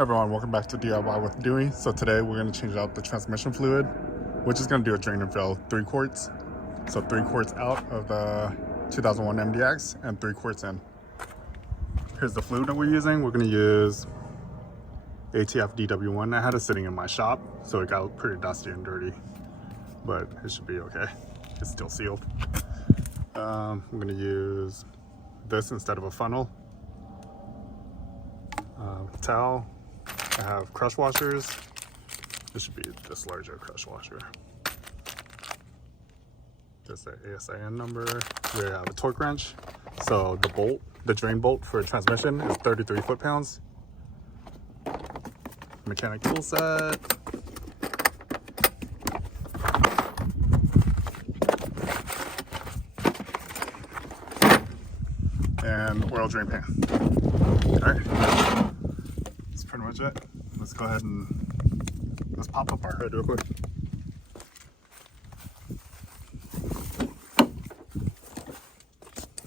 Hey everyone, welcome back to DIY with Dewey. So today we're going to change out the transmission fluid. We're just going to do a drain and fill 3 quarts. So 3 quarts out of the 2001 MDX and 3 quarts in. Here's the fluid that we're using. We're going to use ATF DW1. I had it sitting in my shop, so it got pretty dusty and dirty, but it should be okay. It's still sealed. I'm going to use this instead of a funnel. Towel. I have crush washers. This should be this larger crush washer. There's the ASIN number. We have a torque wrench. So the bolt, the drain bolt for a transmission is 33 foot-pounds. Mechanic tool set. And oil drain pan. Alright. That's pretty much it. Let's go ahead and let's pop up our hood real quick.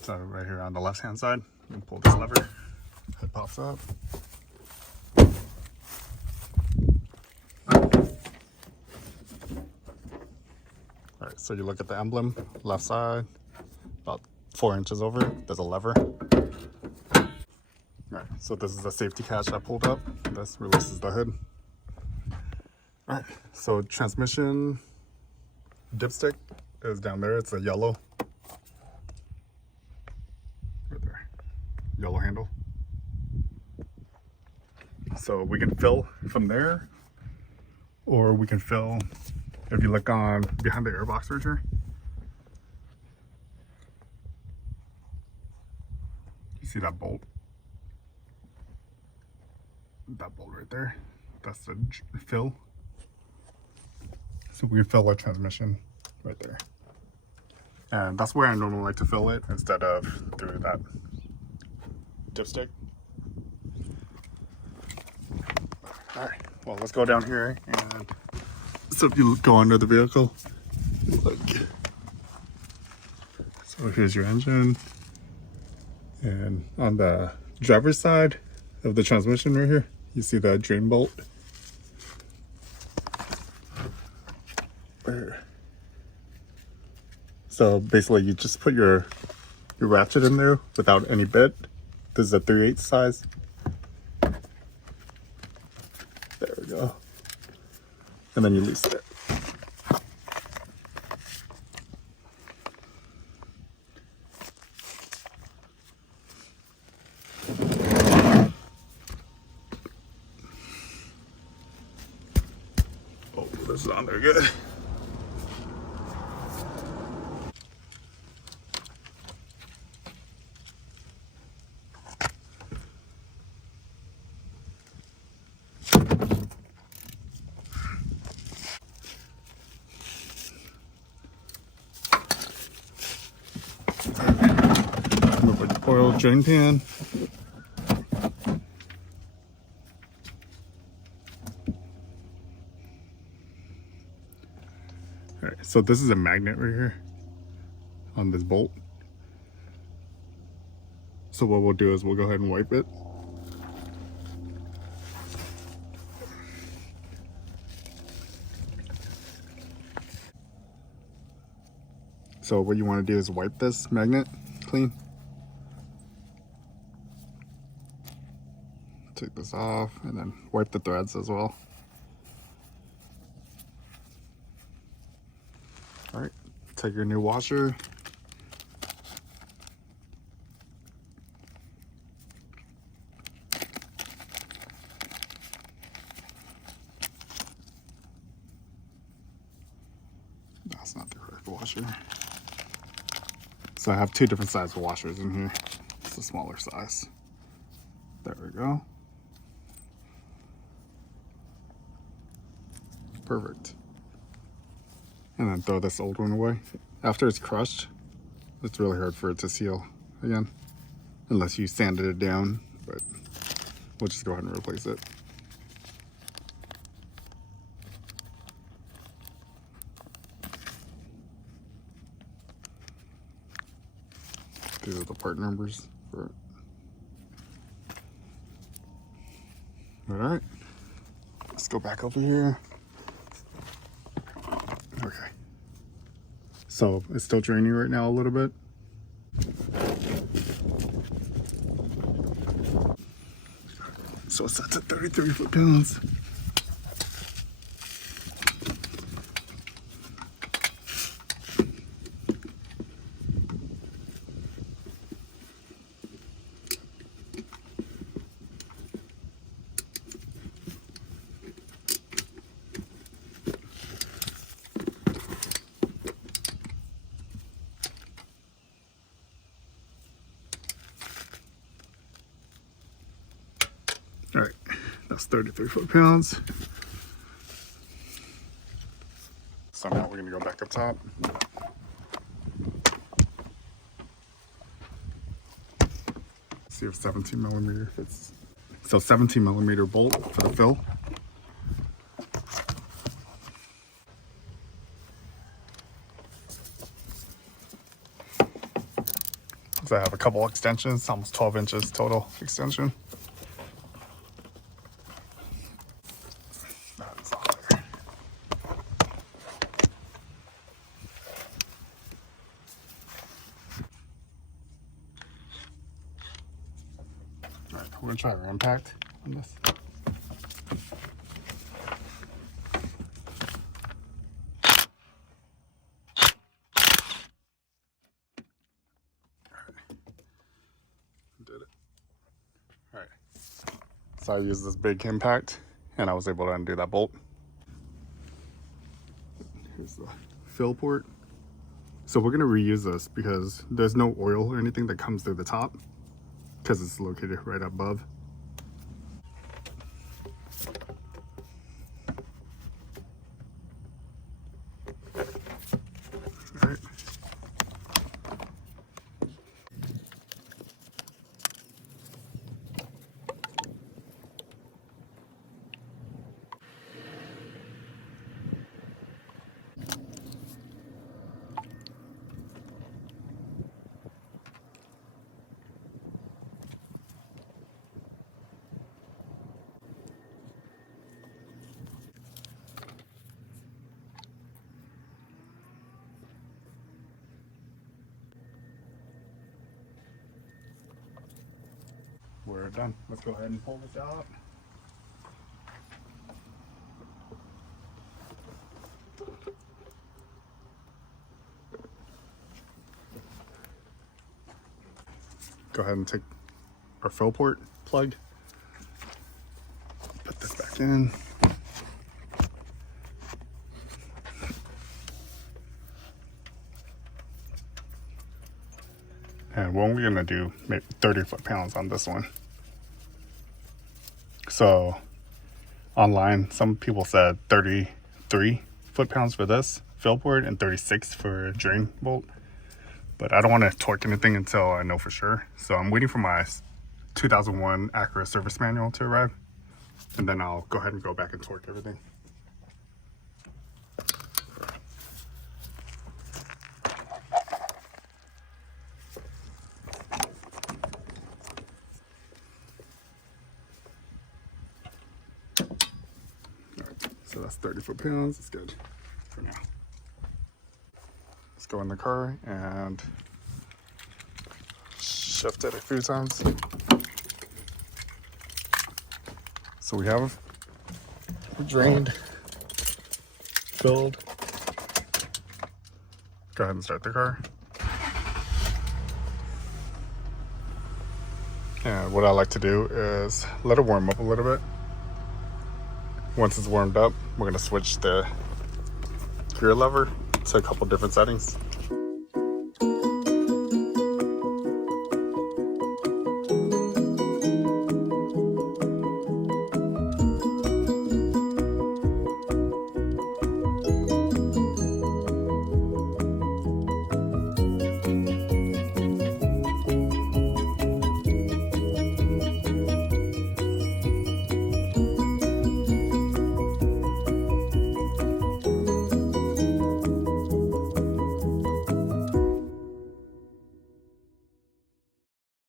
So right here on the left hand side, you can pull this lever, hood pops up. Alright, so you look at the emblem, left side, about 4 inches over, there's a lever. Alright, so this is the safety catch I pulled up. This releases the hood. Alright, so transmission dipstick is down there. It's a yellow. Right there. Yellow handle. So we can fill from there, or we can fill, if you look on behind the air box right here. You see that bolt? That bolt right there, that's the fill. So we can fill our transmission right there, and that's where I normally like to fill it instead of through that dipstick. All right, well, let's go down here. And so if you go under the vehicle, look, so here's your engine, and on the driver's side of the transmission right here, you see that drain bolt. So basically you just put your ratchet in there without any bit. This is a 3/8 size. There we go. And then you loosen it. Oh, this is on there good. Oil drain pan. Alright, so this is a magnet right here on this bolt. So what we'll do is we'll go ahead and wipe it. So what you want to do is wipe this magnet clean. Take this off and then wipe the threads as well. Alright, take your new washer. That's not the correct washer. So I have 2 different size washers in here. It's a smaller size. There we go. Perfect. And then throw this old one away. After it's crushed, it's really hard for it to seal again, unless you sanded it down, but we'll just go ahead and replace it. These are the part numbers for it. All right, let's go back over here. Okay, so it's still draining right now a little bit. So it's set to 33 foot-pounds. All right, that's 33 foot-pounds. So now we're gonna go back up top. See if 17 millimeter fits. So 17 millimeter bolt for the fill. So I have a couple extensions, almost 12 inches total extension. Alright, we're gonna try our impact on this. Did it. Alright. So I used this big impact and I was able to undo that bolt. Here's the fill port. So we're gonna reuse this because there's no oil or anything that comes through the top because it's located right above. All right. We're done. Let's go ahead and pull this out. Go ahead and take our fill port plug. Put this back in. And what we're gonna do, maybe 30 foot-pounds on this one. So online, some people said 33 foot-pounds for this fill port and 36 for drain bolt. But I don't want to torque anything until I know for sure. So I'm waiting for my 2001 Acura service manual to arrive. And then I'll go ahead and go back and torque everything. So that's 30 foot-pounds. It's good for now. Let's go in the car and shift it a few times. So we have drained, filled. Go ahead and start the car. And what I like to do is let it warm up a little bit. Once it's warmed up, we're gonna switch the gear lever to a couple different settings.